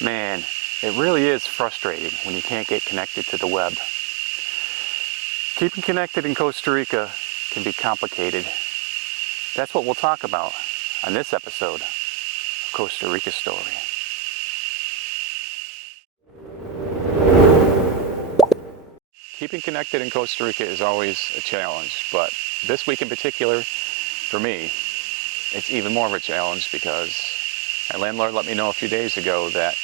Man, it really is frustrating when you can't get connected to the web. Keeping connected in Costa Rica can be complicated. That's what we'll talk about on this episode of Costa Rica Story. Keeping connected in Costa Rica is always a challenge, but this week in particular, for me, it's even more of a challenge because my landlord let me know a few days ago that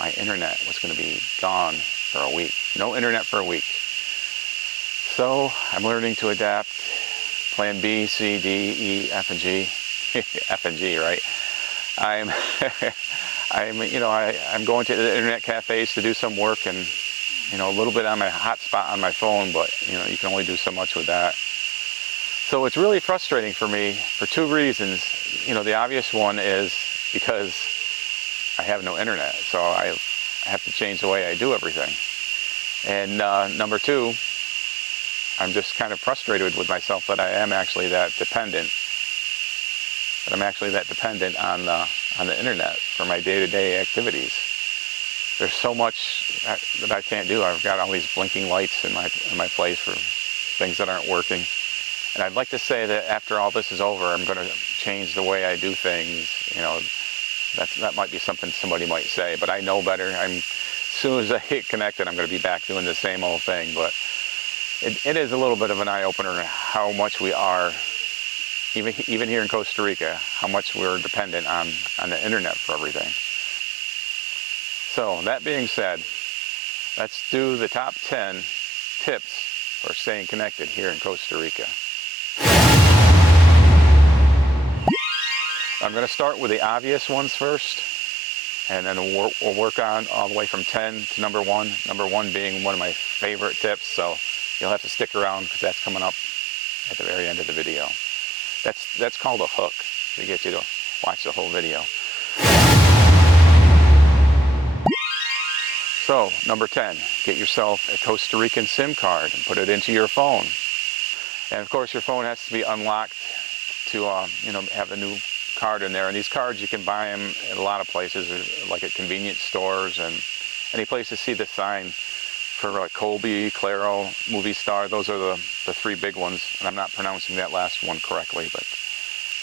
my internet was going to be gone for a week. No internet for a week. So I'm learning to adapt. Plan B, C, D, E, F, and G. F and G, right? I'm going to the internet cafes to do some work and, a little bit on my hotspot on my phone, but, you can only do so much with that. So it's really frustrating for me for two reasons. The obvious one is because I have no internet, so I have to change the way I do everything. And number two, I'm just kind of frustrated with myself that I am actually that dependent. That I'm actually that dependent on the internet for my day-to-day activities. There's so much that I can't do. I've got all these blinking lights in my place for things that aren't working. And I'd like to say that after all this is over, I'm going to change the way I do things. That might be something somebody might say, but I know better. As soon as I get connected, I'm going to be back doing the same old thing. But it is a little bit of an eye-opener how much we are, even here in Costa Rica, how much we're dependent on the internet for everything. So that being said, let's do the top 10 tips for staying connected here in Costa Rica. I'm going to start with the obvious ones first, and then we'll work on all the way from 10 to number 1. Number 1 being one of my favorite tips, so you'll have to stick around because that's coming up at the very end of the video. That's called a hook to get you to watch the whole video. So, number 10, get yourself a Costa Rican SIM card and put it into your phone. And of course, your phone has to be unlocked to, have the new card in there. And these cards, you can buy them at a lot of places, like at convenience stores and any place to see the sign for like Colby, Claro, Movie Star. Those are the three big ones. And I'm not pronouncing that last one correctly, but.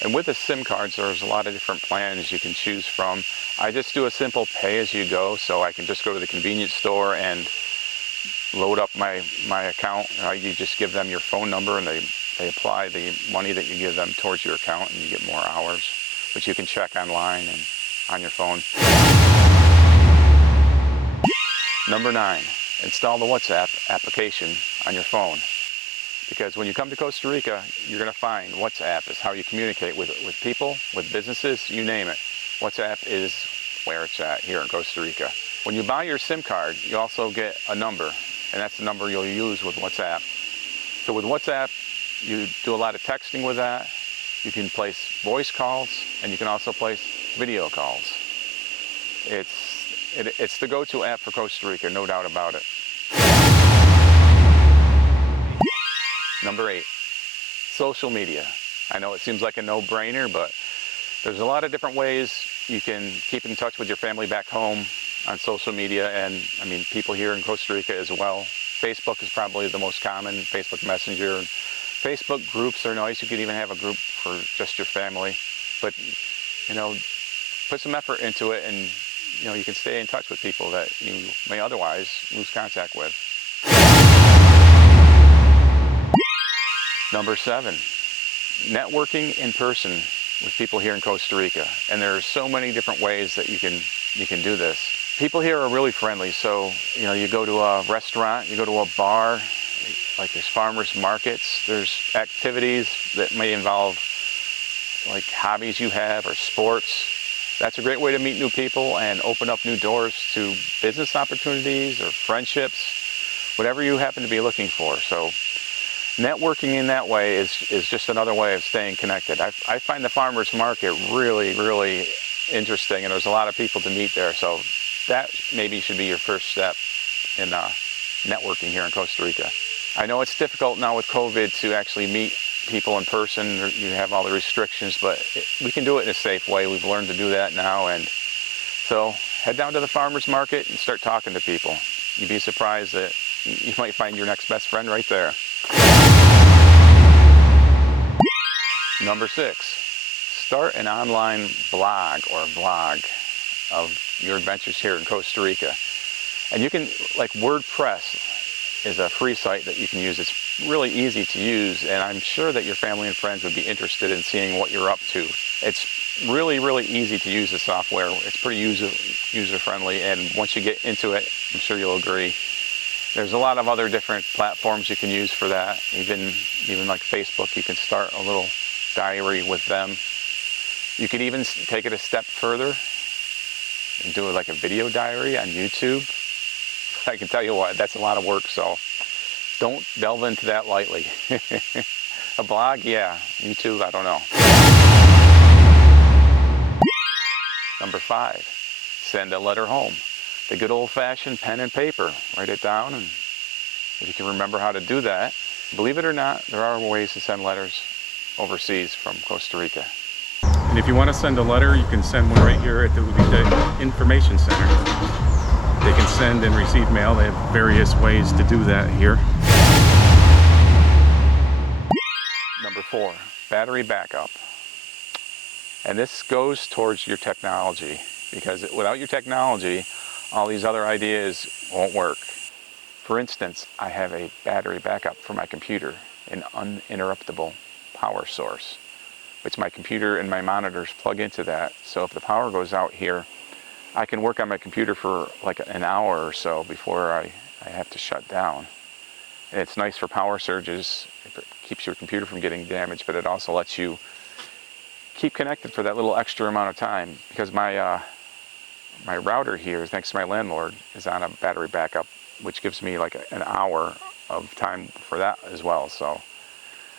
And with the SIM cards, there's a lot of different plans you can choose from. I just do a simple pay-as-you-go, so I can just go to the convenience store and load up my account. You just give them your phone number, and they apply the money that you give them towards your account, and you get more hours, which you can check online and on your phone. Number 9, install the WhatsApp application on your phone. Because when you come to Costa Rica, you're going to find WhatsApp is how you communicate with people, with businesses, you name it. WhatsApp is where it's at here in Costa Rica. When you buy your SIM card, you also get a number, and that's the number you'll use with WhatsApp. So with WhatsApp, you do a lot of texting with that. You can place voice calls, and you can also place video calls. It's the go-to app for Costa Rica, no doubt about it. Number 8, social media. I know it seems like a no-brainer, but there's a lot of different ways you can keep in touch with your family back home on social media, and people here in Costa Rica as well. Facebook is probably the most common, Facebook Messenger. Facebook groups are nice. You could even have a group for just your family, but put some effort into it, and you can stay in touch with people that you may otherwise lose contact with. Number 7, networking in person with people here in Costa Rica. And there are so many different ways that you can do this. People here are really friendly, so you go to a restaurant, you go to a bar, like there's farmers markets, there's activities that may involve like hobbies you have or sports. That's a great way to meet new people and open up new doors to business opportunities or friendships, whatever you happen to be looking for. So networking in that way is just another way of staying connected. I find the farmers market really, really interesting, and there's a lot of people to meet there. So that maybe should be your first step in networking here in Costa Rica. I know it's difficult now with COVID to actually meet people in person. You have all the restrictions, but we can do it in a safe way. We've learned to do that now, and So head down to the farmer's market and start talking to people. You'd be surprised that you might find your next best friend right there. Number 6, start an online blog or vlog of your adventures here in Costa Rica. And you can, like WordPress is a free site that you can use. It's really easy to use, and I'm sure that your family and friends would be interested in seeing what you're up to. It's really, really easy to use the software. It's pretty user-friendly, and once you get into it, I'm sure you'll agree. There's a lot of other different platforms you can use for that. Even like Facebook, you can start a little diary with them. You could even take it a step further and do it like a video diary on YouTube. I can tell you what, that's a lot of work, so don't delve into that lightly. A blog, yeah. YouTube, I don't know. Number 5, send a letter home. The good old-fashioned pen and paper. Write it down, and if you can remember how to do that. Believe it or not, there are ways to send letters overseas from Costa Rica. And if you want to send a letter, you can send one right here at the Information Center. They can send and receive mail. They have various ways to do that here. Number 4, battery backup. And this goes towards your technology, because without your technology, all these other ideas won't work. For instance, I have a battery backup for my computer, an uninterruptible power source, which my computer and my monitors plug into that. So if the power goes out here, I can work on my computer for like an hour or so before I have to shut down. And it's nice for power surges. It keeps your computer from getting damaged, but it also lets you keep connected for that little extra amount of time, because my router here, thanks to my landlord, is on a battery backup, which gives me like an hour of time for that as well. So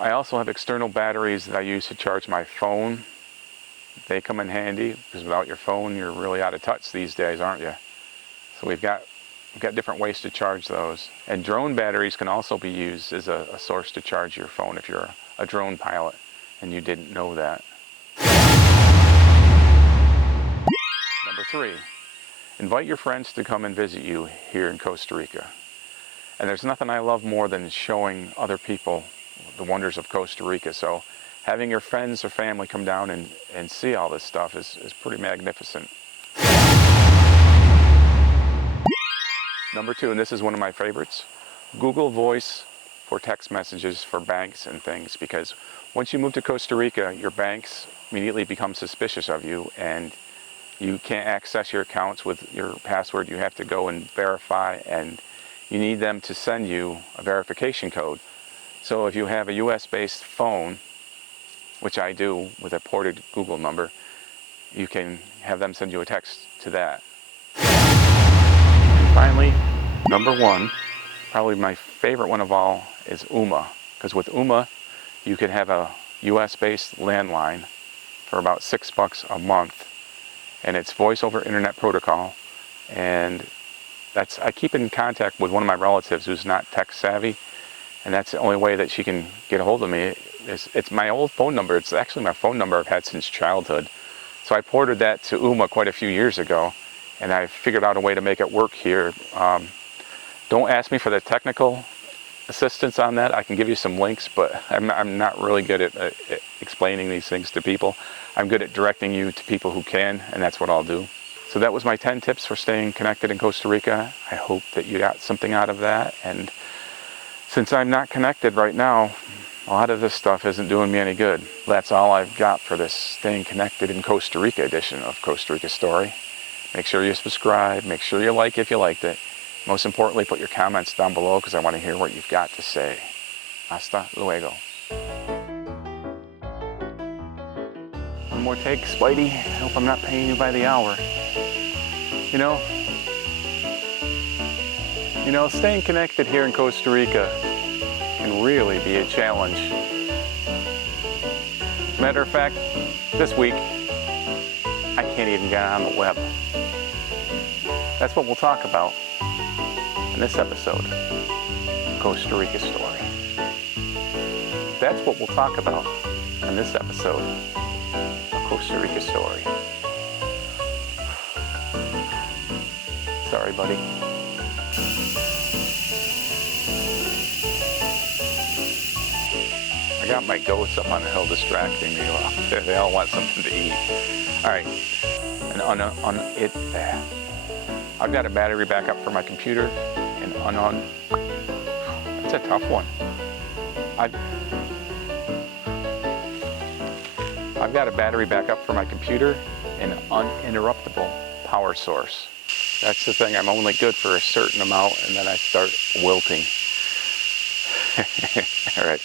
I also have external batteries that I use to charge my phone. They come in handy, because without your phone, you're really out of touch these days, aren't you? So we've got different ways to charge those. And drone batteries can also be used as a source to charge your phone if you're a drone pilot and you didn't know that. Number 3, invite your friends to come and visit you here in Costa Rica. And there's nothing I love more than showing other people the wonders of Costa Rica. So having your friends or family come down and see all this stuff is pretty magnificent. Number 2, and this is one of my favorites, Google Voice for text messages for banks and things, because once you move to Costa Rica, your banks immediately become suspicious of you, and you can't access your accounts with your password. You have to go and verify, and you need them to send you a verification code. So if you have a US-based phone, which I do with a ported Google number, you can have them send you a text to that. And finally, number 1, probably my favorite one of all, is UMA. Because with UMA, you can have a US-based landline for about $6 a month. And it's voice over internet protocol. And I keep in contact with one of my relatives who's not tech savvy. And that's the only way that she can get a hold of me. It's my old phone number. It's actually my phone number I've had since childhood. So I ported that to UMA quite a few years ago, and I figured out a way to make it work here. Don't ask me for the technical assistance on that. I can give you some links, but I'm not really good at explaining these things to people. I'm good at directing you to people who can, and that's what I'll do. So that was my 10 tips for staying connected in Costa Rica. I hope that you got something out of that. And since I'm not connected right now, a lot of this stuff isn't doing me any good. That's all I've got for this Staying Connected in Costa Rica edition of Costa Rica Story. Make sure you subscribe. Make sure you like if you liked it. Most importantly, put your comments down below, because I want to hear what you've got to say. Hasta luego. One more take, Spidey. I hope I'm not paying you by the hour. You know, staying connected here in Costa Rica can really be a challenge. Matter of fact, this week, I can't even get on the web. That's what we'll talk about in this episode of Costa Rica Story. That's what we'll talk about in this episode of Costa Rica Story. Sorry, buddy. I got my goats up on the hill distracting me while they all want something to eat. All right, and I've got a battery backup for my computer, and it's a tough one. I've got a battery backup for my computer and an uninterruptible power source. That's the thing, I'm only good for a certain amount and then I start wilting. All right.